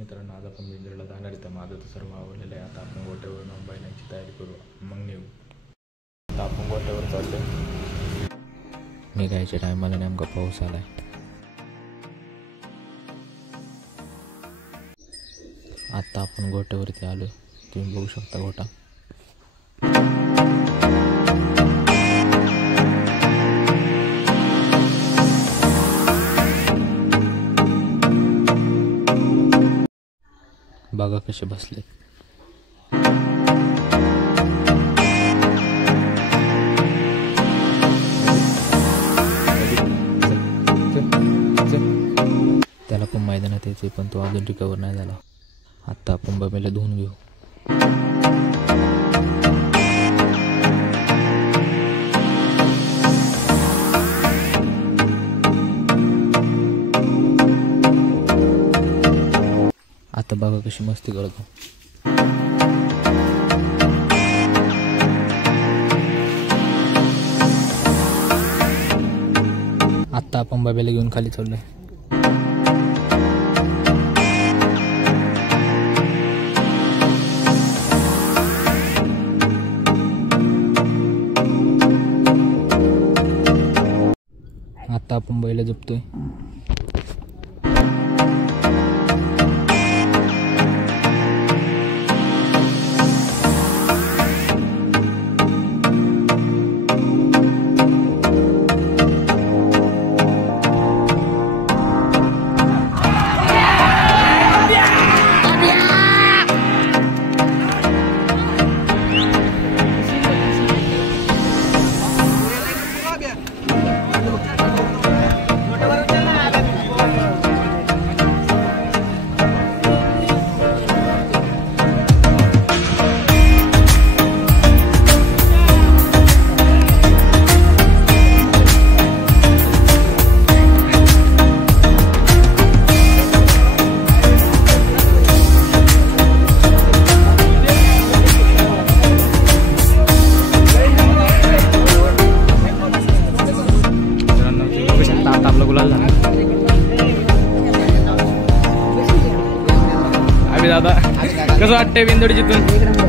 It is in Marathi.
मित्रांनो, आज आपण बिंजरला जाणार आहे. तर माझं तर सर्व आवडलेलं आहे. आता आपण गोट्यावर बैलांची तयारी करू, मग निघू. आता आपण गोट्यावर चाललो. निघायच्या टायमाला नेमका पाऊस आलाय. आता आपण गोट्यावरती आलो. तुम्ही बघू शकता गोटा. बघा कसे बसले. त्याला पण मैदानात यायचे, पण तो अजून रिकवर नाही झाला. आता आपण बबेला धुवून घेऊ. आता बघा कशी मस्ती करतो. आता आपण बबेला घेऊन खाली चाललोय. आता आपण बैला जपतोय. आपला गुलाल झाला. अभि दादा कसं वाटतंय बिंदोड जिथून?